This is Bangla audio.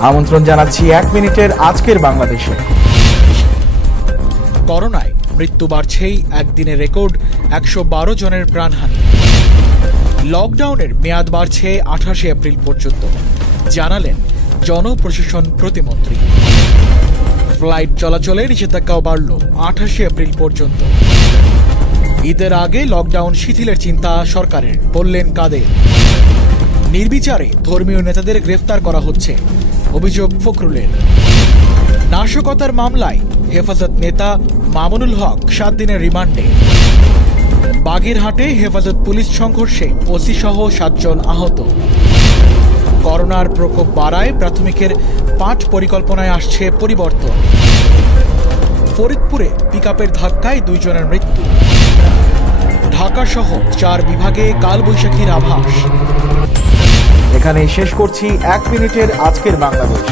আমন্ত্রণ জানাচ্ছি 1 মিনিটের আজকের বাংলাদেশে। করোনায় মৃত্যু বাড়ছেই, একদিনে রেকর্ড 112 জনের প্রাণহানি। লকডাউনের মেয়াদ বাড়ছে 28 এপ্রিল পর্যন্ত, জানালেন জনপ্রশাসন প্রতিমন্ত্রী। ফ্লাইট চলাচলে নিষেধাজ্ঞাও বাড়ল 28 এপ্রিল পর্যন্ত। ঈদের আগে লকডাউন শিথিলের চিন্তা সরকারের, বললেন কাদের। নির্বিচারে ধর্মীয় নেতাদের গ্রেফতার করা হচ্ছে, অভিযোগ ফখরুলের। নাশকতার মামলায় হেফাজত নেতা মামুনুল হক 7 দিনের রিমান্ডে। বাগেরহাটে হেফাজত পুলিশ সংঘর্ষে ওসি সহ 7 জন আহত। করোনার প্রকোপ বাড়ায় প্রাথমিকের পাঠ পরিকল্পনায় আসছে পরিবর্তন। ফরিদপুরে পিকআপের ধাক্কায় 2 জনের মৃত্যু। ঢাকা সহ 4 বিভাগে কালবৈশাখীর আভাস। এখানেই শেষ করছি 1 মিনিটের আজকের বাংলাদেশ।